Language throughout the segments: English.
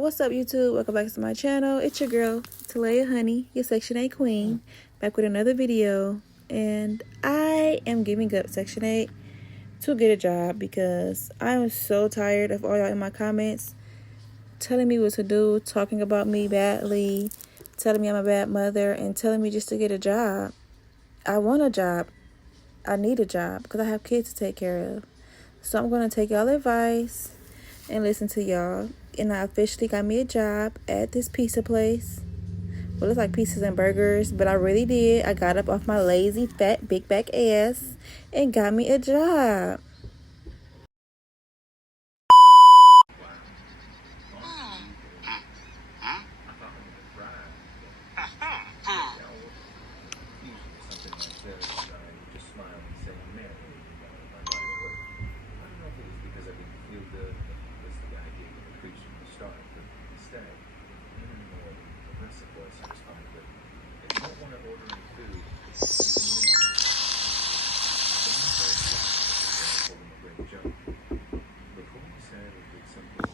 What's up, YouTube? Welcome back to my channel. It's your girl, Talaya Honey, your Section 8 queen, back with another video. And I am giving up Section 8 to get a job because I am so tired of all y'all in my comments telling me what to do, talking about me badly, telling me I'm a bad mother, and telling me just to get a job. I want a job. I need a job because I have kids to take care of. So I'm going to take y'all advice and listen to y'all. And I officially got me a job at this pizza place. Well, it's like pizzas and burgers, but I really did. I got up off my lazy, fat, big back ass and got me a job.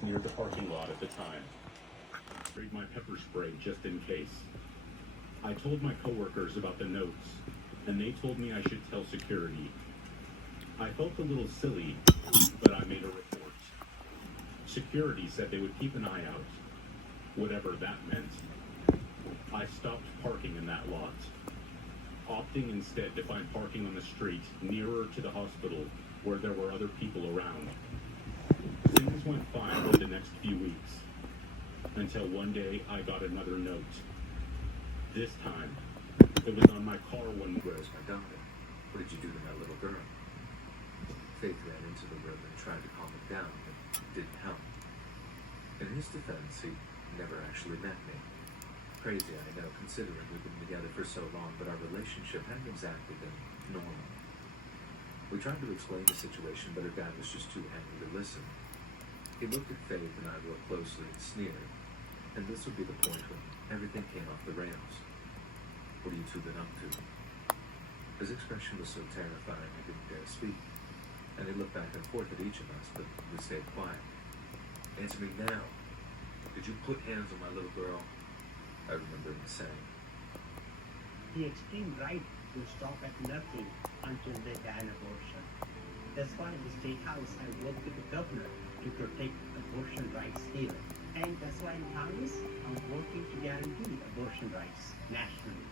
Near the parking lot at the time. Sprayed my pepper spray just in case. I told my coworkers about the notes, and they told me I should tell security. I felt a little silly, but I made a report. Security said they would keep an eye out, whatever that meant. I stopped parking in that lot, opting instead to find parking on the street nearer to the hospital where there were other people around. Things went fine for the next few weeks, until one day I got another note. This time, it was on my car when... Where's my daughter? What did you do to my little girl? Faith ran into the room and tried to calm him down, but it didn't help. In his defense, he never actually met me. Crazy, I know, considering we've been together for so long, but our relationship hadn't exactly been normal. We tried to explain the situation, but her dad was just too angry to listen. He looked at Faith and I real closely and sneered. And this would be the point when everything came off the rails. What have you two been up to? His expression was so terrifying I didn't dare speak. And he looked back and forth at each of us, but we stayed quiet. Answer me now. Did you put hands on my little girl? I remember him saying. The extreme right will stop at nothing until they ban abortion. That's why in the State House I work with the governor to protect abortion rights here. And that's why in Congress I'm working to guarantee abortion rights nationally.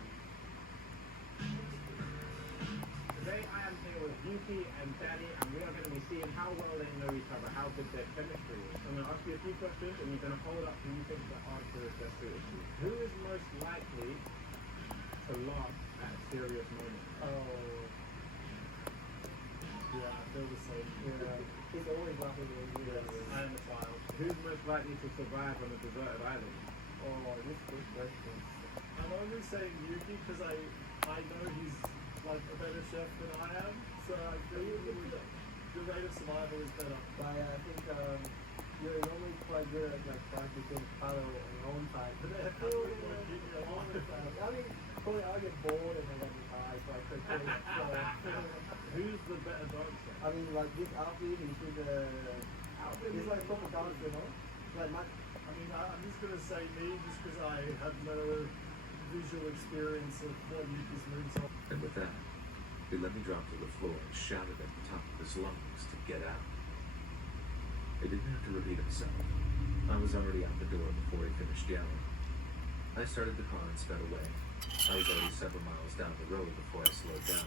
Today I am here with Yuki and Daddy, and we are going to be seeing how well they know each other, how good their chemistry is. I'm going to ask you a few questions, and you're going to hold up who you think the answer is best suited to. Who is most likely to laugh at a serious moment? Oh, yeah, I feel the same. Yeah, he's always laughing when he does. I am a child. Who's most likely to survive on a deserted island? Oh, this is good question. I'm only saying Yuki because I know he's like a better chef than I am, so I feel the rate of survival is better. But I think you're normally quite good at like practicing paddle on your own time. But then I mean, probably I'll get bored and then I'll be tired, so I could Who's the better dancer? I mean, like this outfit, he's like proper dancer, you know? Like I'm just gonna say me, just because I have no visual experience of what Yuki's moves are. And with that, he let me drop to the floor and shouted at the top of his lungs to get out. He didn't have to repeat himself. I was already out the door before he finished yelling. I started the car and sped away. I was already several miles down the road before I slowed down.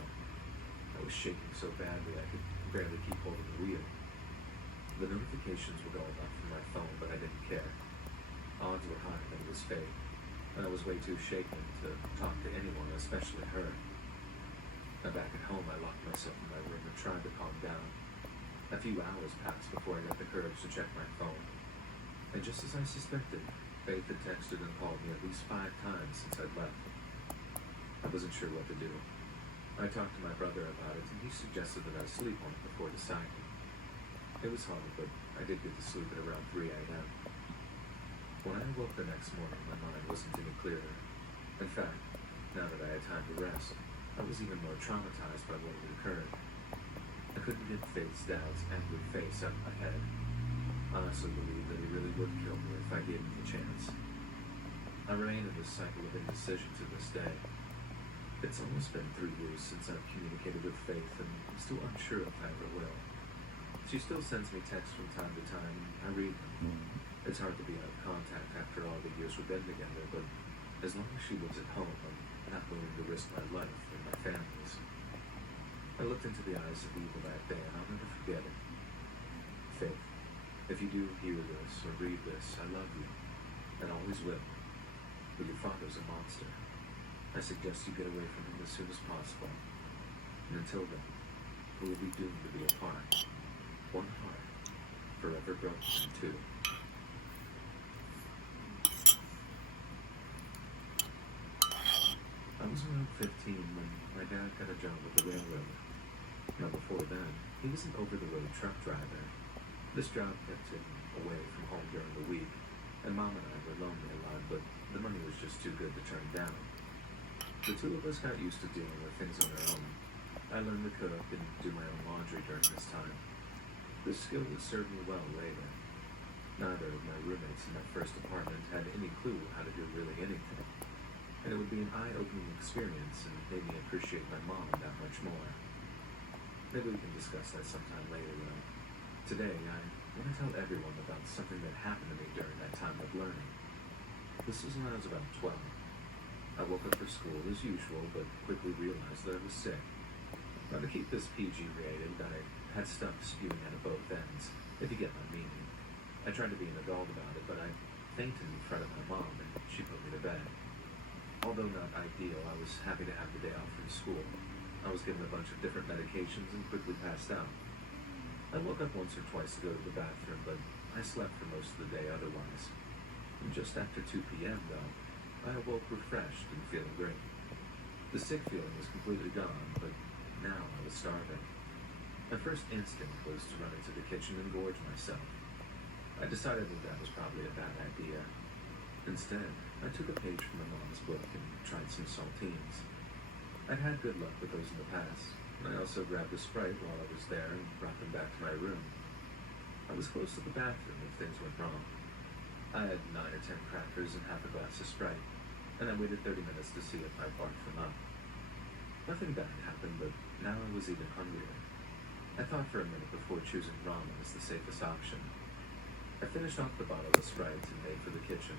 I was shaking so badly I could barely keep holding the wheel. The notifications were going off from my phone, but I didn't care. Odds were high that it was fake, and I was way too shaken to talk to anyone, especially her. Now back at home, I locked myself in my room and tried to calm down. A few hours passed before I got the courage to check my phone. And just as I suspected, Faith had texted and called me at least 5 times since I'd left. I wasn't sure what to do. I talked to my brother about it, and he suggested that I sleep on it before deciding. It was hard, but I did get to sleep at around 3 a.m. When I awoke the next morning, my mind wasn't any clearer. In fact, now that I had time to rest, I was even more traumatized by what had occurred. I couldn't get Faith's dad's angry face out of my head. I honestly believe that he really would kill me if I gave him the chance. I remain in this cycle of indecision to this day. It's almost been 3 years since I've communicated with Faith, and I'm still unsure if I ever will. She still sends me texts from time to time, and I read them. It's hard to be out of contact after all the years we've been together, but as long as she lives at home, I'm not willing to risk my life or my family's. I looked into the eyes of evil that day, and I'll never forget it. Faith, if you do hear this or read this, I love you, and always will. But your father's a monster. I suggest you get away from him as soon as possible. And until then, we will be doomed to be apart. One heart, forever broken in two. I was around 15 when my dad got a job with the railroad. Now before then, he was an over-the-road truck driver. This job kept him away from home during the week, and Mom and I were lonely a lot, but the money was just too good to turn down. The two of us got used to dealing with things on our own. I learned to cook and do my own laundry during this time. This skill would serve me well later. Neither of my roommates in my first apartment had any clue how to do really anything, and it would be an eye-opening experience and made me appreciate my mom that much more. Maybe we can discuss that sometime later, though. Today, I want to tell everyone about something that happened to me during that time of learning. This was when I was about 12. I woke up for school as usual, but quickly realized that I was sick. Now, to keep this PG rated, I had stuff spewing out of both ends, if you get my meaning. I tried to be an adult about it, but I fainted in front of my mom, and she put me to bed. Although not ideal, I was happy to have the day off from school. I was given a bunch of different medications and quickly passed out. I woke up once or twice to go to the bathroom, but I slept for most of the day otherwise. And just after 2 p.m., though, I awoke refreshed and feeling great. The sick feeling was completely gone, but now I was starving. My first instinct was to run into the kitchen and gorge myself. I decided that was probably a bad idea. Instead, I took a page from my mom's book and tried some saltines. I'd had good luck with those in the past, and I also grabbed a Sprite while I was there and brought them back to my room. I was close to the bathroom if things went wrong. I had 9 or 10 crackers and half a glass of Sprite, and I waited 30 minutes to see if I barked them up. Nothing bad happened, but now I was even hungrier. I thought for a minute before choosing ramen as the safest option. I finished off the bottle of Sprite and made for the kitchen.